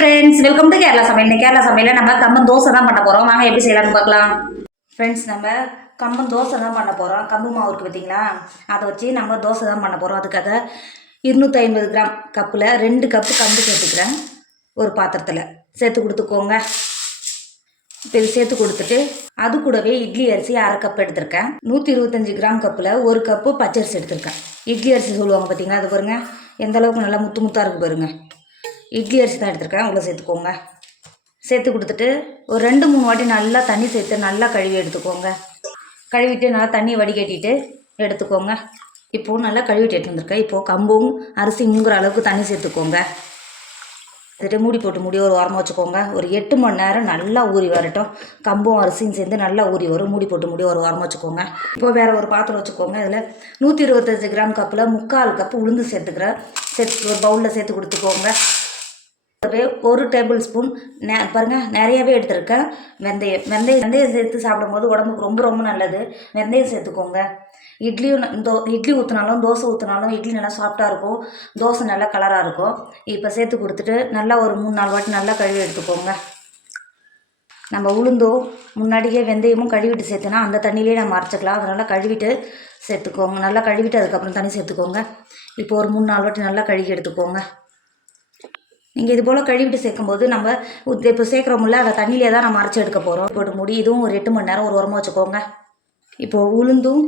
Friends, welcome to Kerala சமையல். கேரளா சமையலில் நம்ம கம்பன் தோசை தான் பண்ண போகிறோம். வாங்க எப்படி செய்யலாம்னு பார்க்கலாம். ஃப்ரெண்ட்ஸ், நம்ம கம்பன் தோசை தான் பண்ண போகிறோம். கம்பு மாவு இருக்குது பார்த்தீங்களா, அதை வச்சு நம்ம தோசை தான் பண்ண போகிறோம். அதுக்காக 250 கிராம் கப்பில் 2 கப்பு கம்பு சேர்த்துக்கிறேன். ஒரு பாத்திரத்தில் சேர்த்து கொடுத்துக்கோங்க. இப்போ இது சேர்த்து கொடுத்துட்டு அது கூடவே இட்லி அரிசி 1/2 கப் எடுத்திருக்கேன். 125 கிராம் கப்பில் 1 கப்பு பச்சரிசி எடுத்திருக்கேன். இட்லி அரிசி சொல்லுவாங்க பார்த்தீங்களா, அது பாருங்கள் எந்த அளவுக்கு நல்லா முத்து முத்தாக இருக்குது பாருங்கள். இட்லி அரிசி தான் எடுத்துருக்கேன், உள்ள சேர்த்துக்கோங்க. சேர்த்து கொடுத்துட்டு ஒரு 2-3 வாட்டி நல்லா தண்ணி சேர்த்து நல்லா கழுவி எடுத்துக்கோங்க. கழுவிட்டு நல்லா தண்ணி வடிகட்டிட்டு எடுத்துக்கோங்க. இப்போது நல்லா கழுவிட்டு எடுத்து வந்திருக்கேன். இப்போது கம்பும் அரிசி முங்குற அளவுக்கு தண்ணி சேர்த்துக்கோங்க. சேர்த்துட்டு மூடி போட்டு மூடி ஒரு வாரமாக வச்சுக்கோங்க. ஒரு 8 மணி நேரம் நல்லா ஊறி வரட்டும். கம்பும் அரிசியும் சேர்ந்து நல்லா ஊறி வரும். மூடி போட்டு மூடி ஒரு வாரமாக வச்சுக்கோங்க. இப்போது வேறு ஒரு பாத்திரம் வச்சுக்கோங்க. இதில் 125 கிராம் கப்பில் 3/4 கப்பு உளுந்து சேர்த்துக்கிறேன். சேர்த்து ஒரு பவுலில் சேர்த்து கொடுத்துக்கோங்க. 1 டேபிள் ஸ்பூன் பாருங்கள் நிறையவே எடுத்துருக்கேன் வெந்தயம் சேர்த்து சாப்பிடும்போது உடம்புக்கு ரொம்ப ரொம்ப நல்லது. வெந்தயம் சேர்த்துக்கோங்க. இட்லி ஊற்றினாலும் தோசை ஊற்றினாலும் இட்லி நல்லா சாஃப்டாக இருக்கும், தோசை நல்லா கலராக இருக்கும். இப்போ சேர்த்து கொடுத்துட்டு நல்லா ஒரு 3-4 வாட்டி நல்லா கழுவி எடுத்துக்கோங்க. நம்ம உளுந்தும் முன்னாடியே வெந்தயமும் கழுவிட்டு சேர்த்துனா அந்த தண்ணியிலே நம்ம அரைச்சிக்கலாம். அதனால் கழுவிட்டு சேர்த்துக்கோங்க. நல்லா கழுவிட்டு அதுக்கப்புறம் தண்ணி சேர்த்துக்கோங்க. இப்போ ஒரு 3-4 வாட்டி நல்லா கழுவி எடுத்துக்கோங்க. நீங்கள் இது போல் கழுவிட்டு சேர்க்கும்போது நம்ம இப்போ சேர்க்குறோம்ல அதை தண்ணியிலே தான் நம்ம அரைச்சி எடுக்க போகிறோம். போட்டு மூடி இதுவும் ஒரு 8 மணி நேரம் ஒரு உரமாக வச்சுக்கோங்க. இப்போது உளுந்தும்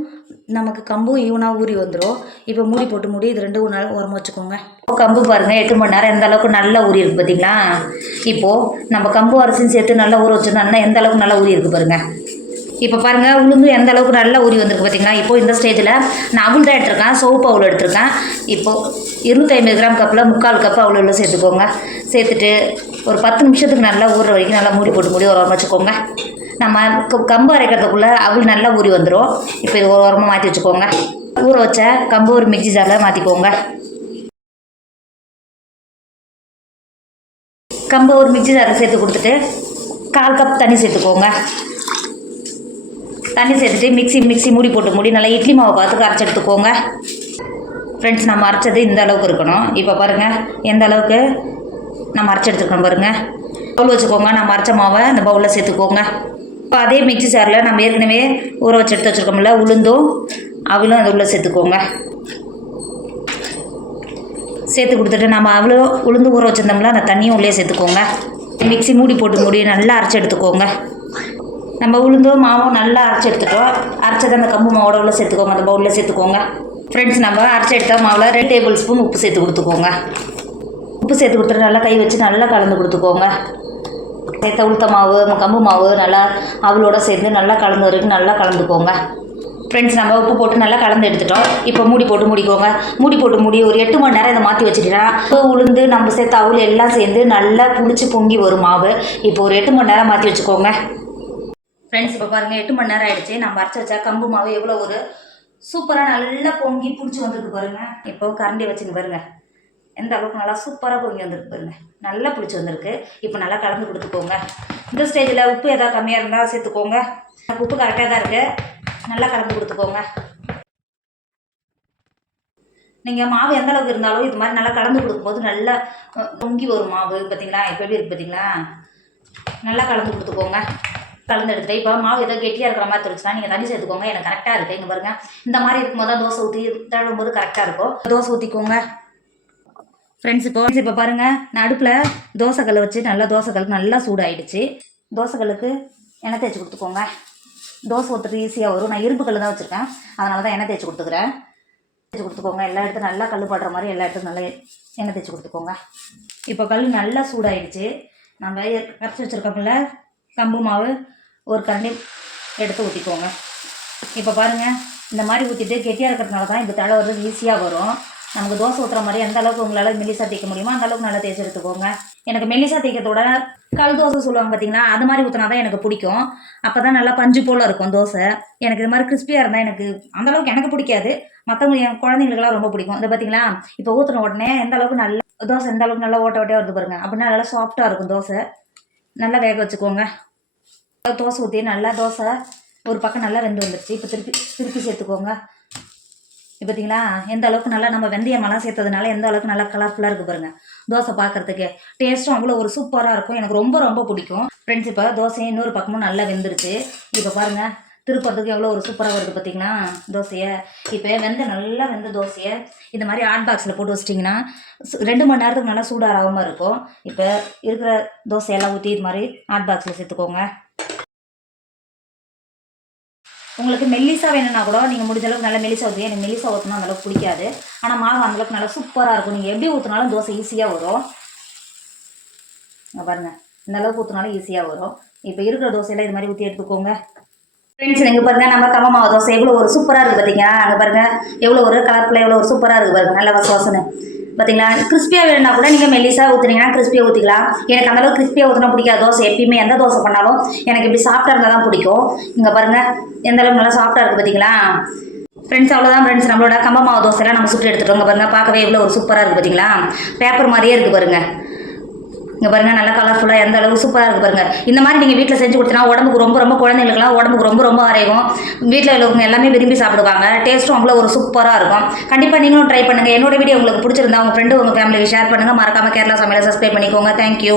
நமக்கு கம்பும் ஈவனாக ஊறி வந்துடும். இப்போ மூடி போட்டு மூடி இது 2 நாள் உரமாக வச்சுக்கோங்க. கம்பு பாருங்கள் 8 மணி நேரம் எந்த அளவுக்கு நல்லா ஊறி இருக்குது பார்த்தீங்களா. இப்போது நம்ம கம்பு அரிசியும் சேர்த்து நல்லா ஊற வச்சுருந்தோம்னா எந்த அளவுக்கு நல்லா ஊறி இருக்குது பாருங்கள். இப்போ பாருங்கள் உளுந்து எந்த அளவுக்கு நல்லா ஊறி வந்திருக்கு பார்த்தீங்களா. இப்போது இந்த ஸ்டேஜில் நான் அவுள் தான் எடுத்திருக்கேன், சோப்பு அவுள் எடுத்திருக்கேன். இப்போது 250 கிராம் கப்பில் 3/4 கப்பு அவுள் உள்ள சேர்த்துக்கோங்க. சேர்த்துட்டு ஒரு 10 நிமிஷத்துக்கு நல்லா ஊற வரைக்கும் நல்லா மூடி போட்டு மூடி ஒரு வாரம் வச்சுக்கோங்க. நம்ம கம்பு அரைக்கிறதுக்குள்ளே அவுள் நல்லா ஊறி வந்துடும். இப்போ இது ஒரு வாரமாக மாற்றி வச்சுக்கோங்க. ஊற வச்ச கம்பு ஒரு மிக்ஸி ஜாரில் மாற்றிக்கோங்க. கம்பு ஒரு மிக்ஸி ஜாரில் சேர்த்து கொடுத்துட்டு 1/4 கப் தண்ணி சேர்த்துக்கோங்க. தண்ணி சேர்த்துட்டு மிக்ஸி மூடி போட்டு மூடி நல்லா இட்லி மாவை பார்த்து அரைச்சி எடுத்துக்கோங்க. ஃப்ரெண்ட்ஸ், நம்ம அரைச்சது இந்த அளவுக்கு இருக்கணும். இப்போ பாருங்கள் எந்த அளவுக்கு நம்ம அரைச்சி எடுத்துருக்கோம் பாருங்கள். பவுல் வச்சுக்கோங்க. நம்ம அரைச்ச மாவை இந்த பவுலில் சேர்த்துக்கோங்க. இப்போ அதே மிக்ஸி ஜாரில் நம்ம ஏற்கனவே ஊற வச்சு எடுத்து வச்சுருக்கோம்ல உளுந்தும் அவளும் அது உள்ளே சேர்த்துக்கோங்க. சேர்த்து கொடுத்துட்டு நம்ம அவ்வளோ உளுந்து ஊற வச்சுருந்தோம்ல அந்த தண்ணியும் உள்ளே சேர்த்துக்கோங்க. மிக்ஸி மூடி போட்டு மூடி நல்லா அரைச்சி எடுத்துக்கோங்க. நம்ம உளுந்தும் மாவும் நல்லா அரைச்சி எடுத்துட்டோம். அரைச்சதை அந்த கம்பு மாவோட உள்ள சேர்த்துக்கோங்க. அந்த பவுலில் சேர்த்துக்கோங்க. ஃப்ரெண்ட்ஸ், நம்ம அரைச்சி எடுத்த மாவில் 2 டேபிள் ஸ்பூன் உப்பு சேர்த்து கொடுத்துக்கோங்க. உப்பு சேர்த்து கொடுத்துட்டு நல்லா கை வச்சு நல்லா கலந்து கொடுத்துக்கோங்க. சேர்த்த உளுத்த மாவு கம்பு மாவு நல்லா அவளோட சேர்ந்து நல்லா கலந்து வரைக்கும் நல்லா கலந்துக்கோங்க. ஃப்ரெண்ட்ஸ், நம்ம உப்பு போட்டு நல்லா கலந்து எடுத்துட்டோம். இப்போ மூடி போட்டு மூடிக்கோங்க. மூடி போட்டு மூடி ஒரு 8 மணி நேரம் இதை மாற்றி வச்சுட்டீங்கன்னா உளுந்து நம்ம சேர்த்த அவள் எல்லாம் சேர்ந்து நல்லா புளிச்சு பொங்கி வரும் மாவு. இப்போ ஒரு 8 மணி நேரம் மாற்றி வச்சுக்கோங்க. ஃப்ரெண்ட்ஸ், இப்போ பாருங்கள் 8 மணி நேரம் ஆகிடுச்சு. நம்ம அரைச்சி வச்சா கம்பு மாவு எவ்வளோ ஒரு சூப்பராக நல்லா பொங்கி பிடிச்சி வந்துருக்கு பாருங்கள். இப்போ கரண்டி வச்சுங்க பாருங்கள் எந்த அளவுக்கு நல்லா சூப்பராக பொங்கி வந்துருக்கு பாருங்கள். நல்லா பிடிச்சி வந்திருக்கு. இப்போ நல்லா கலந்து கொடுத்துக்கோங்க. இந்த ஸ்டேஜில் உப்பு எதாவது கம்மியாக இருந்தால் சேர்த்துக்கோங்க. உப்பு கரெக்டாக தான் இருக்குது. நல்லா கலந்து கொடுத்துக்கோங்க. நீங்கள் மாவு எந்த அளவுக்கு இருந்தாலும் இது மாதிரி நல்லா கலந்து கொடுக்கும்போது நல்லா பொங்கி வரும் மாவு. பார்த்தீங்களா இப்போ எப்படி இருக்குது பார்த்தீங்களா. நல்லா கலந்து கொடுத்துக்கோங்க. கலந்து எடுத்துகிட்டு இப்போ மாவு ஏதோ கெட்டியாக இருக்கிற மாதிரி தெரிஞ்சுன்னா நீங்கள் தண்ணி சேர்த்துக்கோங்க. எனக்கு கரெக்டாக இருக்குது. இங்கே பாருங்கள் இந்த மாதிரி இருக்கும்போது தான் தோசை ஊற்றி தழுவும்போது கரெக்டாக இருக்கும். தோசை ஊற்றிக்கோங்க. ஃப்ரெண்ட்ஸ், இப்போ பாருங்கள் நான் அடுப்பில் தோசைக்கல்லை வச்சு தோசைக்கல்லுக்கு நல்லா சூடாகிடுச்சு. தோசைக்கல்லுக்கு எண்ணெய் தேய்ச்சி கொடுத்துக்கோங்க. தோசை ஊற்றுறது ஈஸியாக வரும். நான் இரும்பு கல் தான் வச்சுருக்கேன், அதனால தான் எண்ணெய் தேய்ச்சி கொடுத்துக்கிறேன். தேய்ச்சி கொடுத்துக்கோங்க. எல்லா இடத்தும் நல்லா கல் படுற மாதிரி எல்லா இடத்துக்கும் நல்லா எண்ணெய் தேய்ச்சி கொடுத்துக்கோங்க. இப்போ கல் நல்லா சூடாகிடுச்சு. நம்ம கரைச்சி வச்சுருக்கோம்ல கம்பு மாவு ஒரு கரண்டி எடுத்து ஊற்றிக்கோங்க. இப்போ பாருங்கள் இந்த மாதிரி ஊற்றிட்டு கெட்டியாக இருக்கிறதுனால தான் இப்போ தழை வர்றது ஈஸியாக வரும். நமக்கு தோசை ஊற்றுற மாதிரி எந்த அளவுக்கு உங்களால் மெல்லிசா தேய்க்க முடியுமோ அந்த அளவுக்கு நல்லா தேய்ச்சி எடுத்துக்கோங்க. எனக்கு மெல்லிசா தேய்க்கிறதோட கல் தோசை சொல்லுவாங்க பார்த்தீங்கன்னா, அது மாதிரி ஊற்றினா தான் எனக்கு பிடிக்கும். அப்போ தான் நல்லா பஞ்சு போல் இருக்கும் தோசை. எனக்கு இது மாதிரி கிறிஸ்பியாக இருந்தால் எனக்கு அந்தளவுக்கு எனக்கு பிடிக்காது. மற்றவங்க என் குழந்தைங்களுக்கெல்லாம் ரொம்ப பிடிக்கும். இதை பார்த்தீங்களா இப்போ ஊற்றின உடனே எந்த அளவுக்கு நல்லா தோசை எந்த அளவுக்கு நல்லா ஓட்ட ஓட்டையாக வருது பாருங்கள். அப்படின்னா நல்லா சாஃப்டாக இருக்கும் தோசை. நல்லா வேக வச்சுக்கோங்க. தோசை ஊற்றி நல்லா தோசை ஒரு பக்கம் நல்லா வெந்து வந்துடுச்சு. இப்போ திருப்பி சேர்த்துக்கோங்க. பார்த்தீங்களா எந்த அளவுக்கு நல்லா நம்ம வெந்தயமெல்லாம் சேர்த்ததுனால எந்த அளவுக்கு நல்லா கலர்ஃபுல்லாக இருக்குது பாருங்கள். தோசை பார்க்குறதுக்கு டேஸ்ட்டும் அவ்வளோ ஒரு சூப்பராக இருக்கும். எனக்கு ரொம்ப ரொம்ப பிடிக்கும் ஃப்ரெண்ட்ஸ். இப்போ தோசையை இன்னொரு பக்கமும் நல்லா வெந்துருச்சு. இப்போ பாருங்கள் திருப்பறதுக்கு எவ்வளோ ஒரு சூப்பராக வருது பார்த்தீங்களா தோசையை. இப்போ நல்லா வெந்த தோசையை இந்த மாதிரி ஹாட் பாக்ஸில் போட்டு வச்சிட்டிங்கன்னா 2 மணி நேரத்துக்கு நல்லா சூடாகாமல் இருக்கும். இப்போ இருக்கிற தோசையெல்லாம் ஊற்றி இது மாதிரி ஹாட் பாக்ஸில் சேர்த்துக்கோங்க. உங்களுக்கு மெல்லிசா வேணும்னா கூட நீங்கள் முடிஞ்ச அளவுக்கு நல்லா மெல்லிசா ஊற்றுவீங்க. எனக்கு மெல்லிசா ஊற்றினா அந்தளவுக்கு பிடிக்காது. ஆனால் மாவு அந்தளவுக்கு நல்லா சூப்பராக இருக்கும். நீங்கள் எப்படி ஊற்றினாலும் தோசை ஈஸியாக வரும். பாருங்கள் இந்த அளவுக்கு ஊற்றினாலும் ஈஸியாக வரும். இப்போ இருக்கிற தோசையெல்லாம் இது மாதிரி ஊற்றி எடுத்துக்கோங்க ஃப்ரெண்ட்ஸ். நீங்கள் பாருங்கள் நம்ம கம்ம மாவு தோசை எவ்வளோ ஒரு சூப்பராக இருக்குது பார்த்தீங்கன்னா. அங்கே பாருங்கள் எவ்வளோ ஒரு கலர்ஃபுல்லாக எவ்வளோ ஒரு சூப்பராக இருக்குது பாருங்கள். நல்ல வாசனை பார்த்தீங்களா. கிறிஸ்பியாக வேணும்னா கூட நீங்கள் மெல்லிசாக ஊற்றுனீங்கன்னா கிறிஸ்பியாக ஊற்றிக்கலாம். எனக்கு அந்தளவுக்கு கிறிஸ்பியாக ஊற்றினா பிடிக்காது தோசை. எப்பயுமே எந்த தோசை பண்ணாலும் எனக்கு இப்படி சாஃப்டாக இருந்தால் தான் பிடிக்கும். இங்கே பாருங்கள் எந்த அளவுக்கு நல்லா சாஃப்டாக இருக்குது பார்த்தீங்களா ஃப்ரெண்ட்ஸ். அவ்வளோதான் ஃப்ரெண்ட்ஸ், நம்மளோட கம்ம மாவு தோசையெல்லாம் நம்ம சுட்டு எடுத்துகிட்டு பாருங்கள். பார்க்கவே எவ்வளோ ஒரு சூப்பராக இருக்குது பார்த்தீங்களா. பேப்பர் மாதிரியே இருக்குது பாருங்கள். இங்கே பாருங்கள் நல்லா கலர்ஃபுல்லாக எந்த அளவுக்கு சூப்பராக இருக்குது பாருங்கள். இந்த மாதிரி நீங்கள் வீட்டில் செஞ்சு கொடுத்தீங்கன்னா உடம்புக்கு ரொம்ப ரொம்ப குழந்தைங்களுக்குலாம் உடம்புக்கு ரொம்ப ரொம்ப அரையும். வீட்டில் உள்ளவங்க எல்லாமே விரும்பி சாப்பிடுவாங்க. டேஸ்ட்டும் அவ்வளோ ஒரு சூப்பராக இருக்கும். கண்டிப்பாக நீங்களும் ட்ரை பண்ணுங்கள். என்னோட வீடியோ உங்களுக்கு பிடிச்சிருந்தா உங்கள் ஃப்ரெண்டு உங்கள் ஃபேமிலிக்கு ஷேர் பண்ணுங்கள். மறக்காமல் கேரளா சமையலை சப்ஸ்கிரைப் பண்ணிக்கோங்க. தேங்க்யூ.